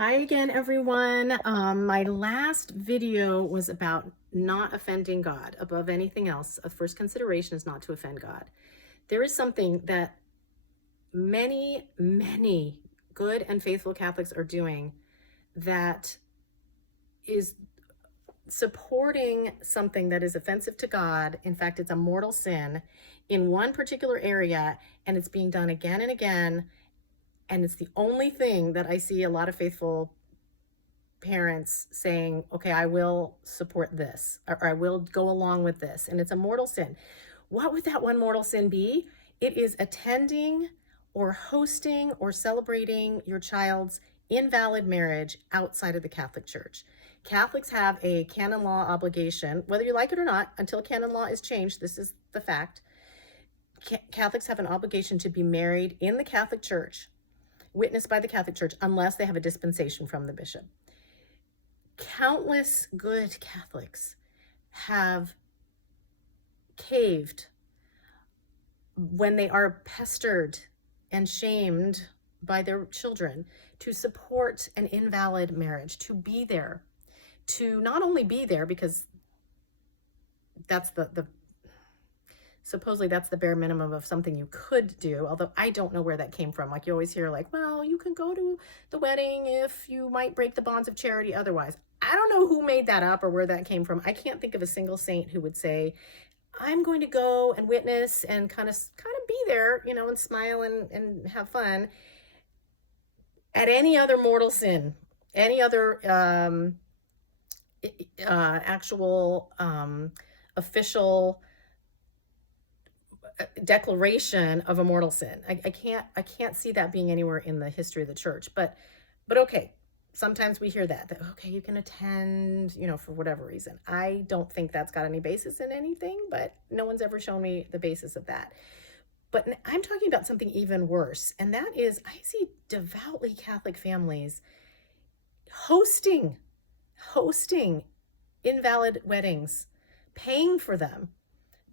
Hi again, everyone. My last video was about not offending God above anything else. A first consideration is not to offend God. There is something that many good and faithful Catholics are doing that is supporting something that is offensive to God. In fact, it's a mortal sin in one particular area, and it's being done again and again. And it's the only thing that I see a lot of faithful parents saying, okay, I will support this, or I will go along with this. And it's a mortal sin. What would that one mortal sin be? It is attending or hosting or celebrating your child's invalid marriage outside of the Catholic Church. Catholics have a canon law obligation, whether you like it or not, until canon law is changed. This is the fact. Catholics have an obligation to be married in the Catholic Church, witnessed by the Catholic Church, unless they have a dispensation from the bishop. Countless good Catholics have caved when they are pestered and shamed by their children to support an invalid marriage, to be there, to not only be there because that's the supposedly that's the bare minimum of something you could do, although I don't know where that came from. Like, you always hear, like, well, you can go to the wedding if you might break the bonds of charity otherwise. I don't know who made that up or where that came from. I can't think of a single saint who would say, I'm going to go and witness and kind of be there, and smile and have fun at any other mortal sin, any other actual official declaration of a mortal sin. I can't see that being anywhere in the history of the church. But okay, sometimes we hear that okay, you can attend, for whatever reason. I don't think that's got any basis in anything, but no one's ever shown me the basis of that. But I'm talking about something even worse, and that is I see devoutly Catholic families hosting invalid weddings, paying for them,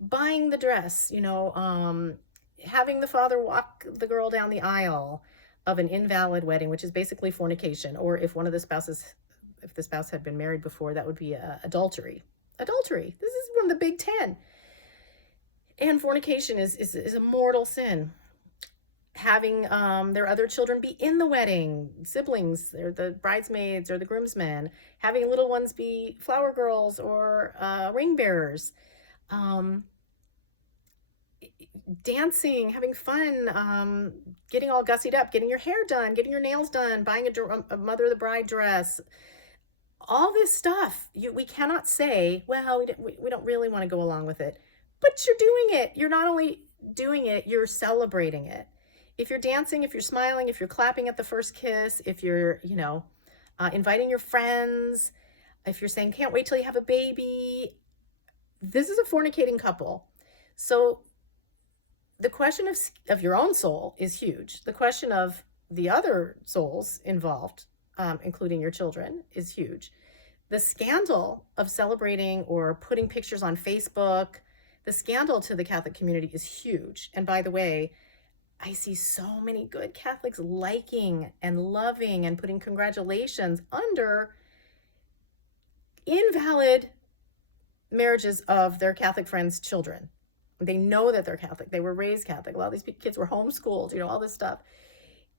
buying the dress, having the father walk the girl down the aisle of an invalid wedding, which is basically fornication. Or if the spouse had been married before, that would be adultery. Adultery. This is one of the big 10. And fornication is a mortal sin. Having their other children be in the wedding, siblings, they're the bridesmaids or the groomsmen, having little ones be flower girls or ring bearers. Dancing, having fun, getting all gussied up, getting your hair done, getting your nails done, buying a mother of the bride dress, all this stuff. We cannot say, well, we don't really want to go along with it, but you're doing it. You're not only doing it, you're celebrating it. If you're dancing, if you're smiling, if you're clapping at the first kiss, if you're, inviting your friends, if you're saying, can't wait till you have a baby, this is a fornicating couple. So the question of your own soul is huge. The question of the other souls involved, including your children, is huge. The scandal of celebrating or putting pictures on Facebook, the scandal to the Catholic community is huge. And by the way, I see so many good Catholics liking and loving and putting congratulations under invalid marriages of their Catholic friends' children. They know that they're Catholic. They were raised Catholic. A lot of these kids were homeschooled, all this stuff.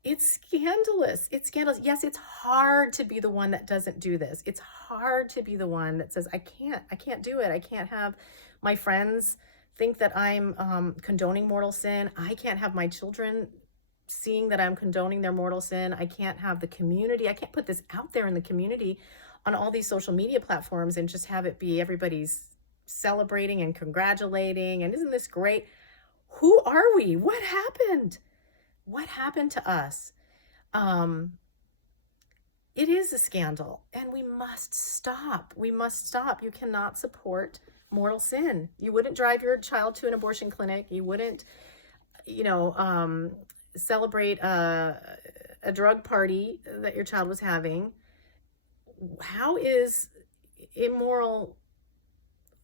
It's scandalous. It's scandalous. Yes, it's hard to be the one that doesn't do this. It's hard to be the one that says, I can't do it. I can't have my friends think that I'm condoning mortal sin. I can't have my children seeing that I'm condoning their mortal sin. I can't have the community. I can't put this out there in the community on all these social media platforms and just have it be everybody's celebrating and congratulating and isn't this great? Who are we? What happened? What happened to us? It is a scandal, and we must stop. We must stop. You cannot support mortal sin. You wouldn't drive your child to an abortion clinic. You wouldn't, celebrate a drug party that your child was having. How is immoral,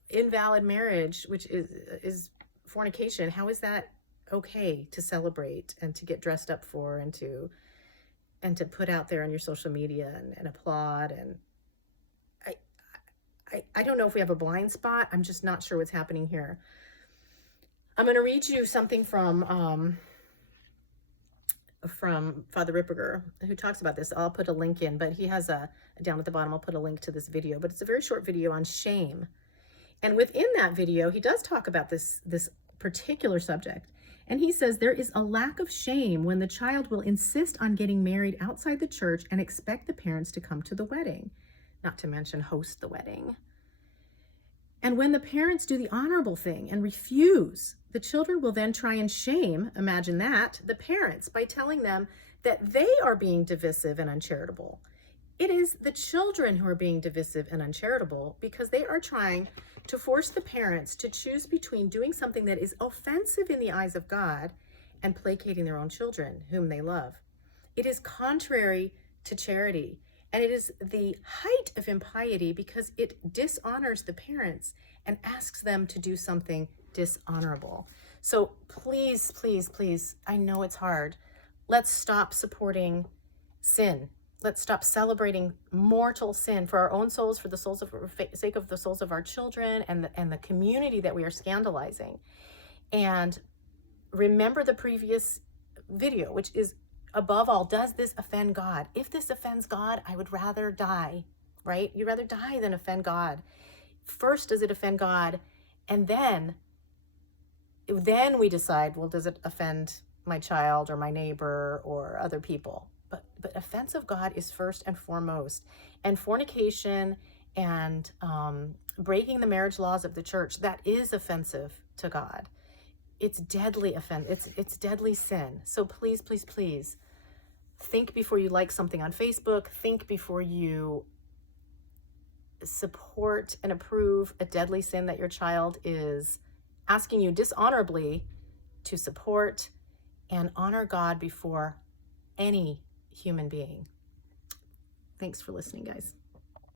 invalid marriage, which is fornication, how is that okay to celebrate and to get dressed up for and to and to put out there on your social media and applaud. And I, I don't know if we have a blind spot. I'm just not sure what's happening here. I'm going to read you something from Father Ripperger, who talks about this. I'll put a link in, but he has down at the bottom, I'll put a link to this video, but it's a very short video on shame. And within that video, he does talk about this particular subject. And he says there is a lack of shame when the child will insist on getting married outside the church and expect the parents to come to the wedding, not to mention host the wedding. And when the parents do the honorable thing and refuse, the children will then try and shame, imagine that, the parents by telling them that they are being divisive and uncharitable. It is the children who are being divisive and uncharitable because they are trying to force the parents to choose between doing something that is offensive in the eyes of God and placating their own children, whom they love. It is contrary to charity, and it is the height of impiety because it dishonors the parents and asks them to do something dishonorable. So please, please, please, I know it's hard. Let's stop supporting sin. Let's stop celebrating mortal sin for our own souls, for the sake of the souls of our children and the community that we are scandalizing. And remember the previous video, which is, above all, does this offend God? If this offends God, I would rather die, right? You'd rather die than offend God. First, does it offend God? And then we decide, well, does it offend my child or my neighbor or other people? But offense of God is first and foremost. And fornication and breaking the marriage laws of the church, that is offensive to God. It's deadly offense. It's deadly sin. So please, please, please think before you like something on Facebook. Think before you support and approve a deadly sin that your child is asking you dishonorably to support, and honor God before any human being. Thanks for listening, guys.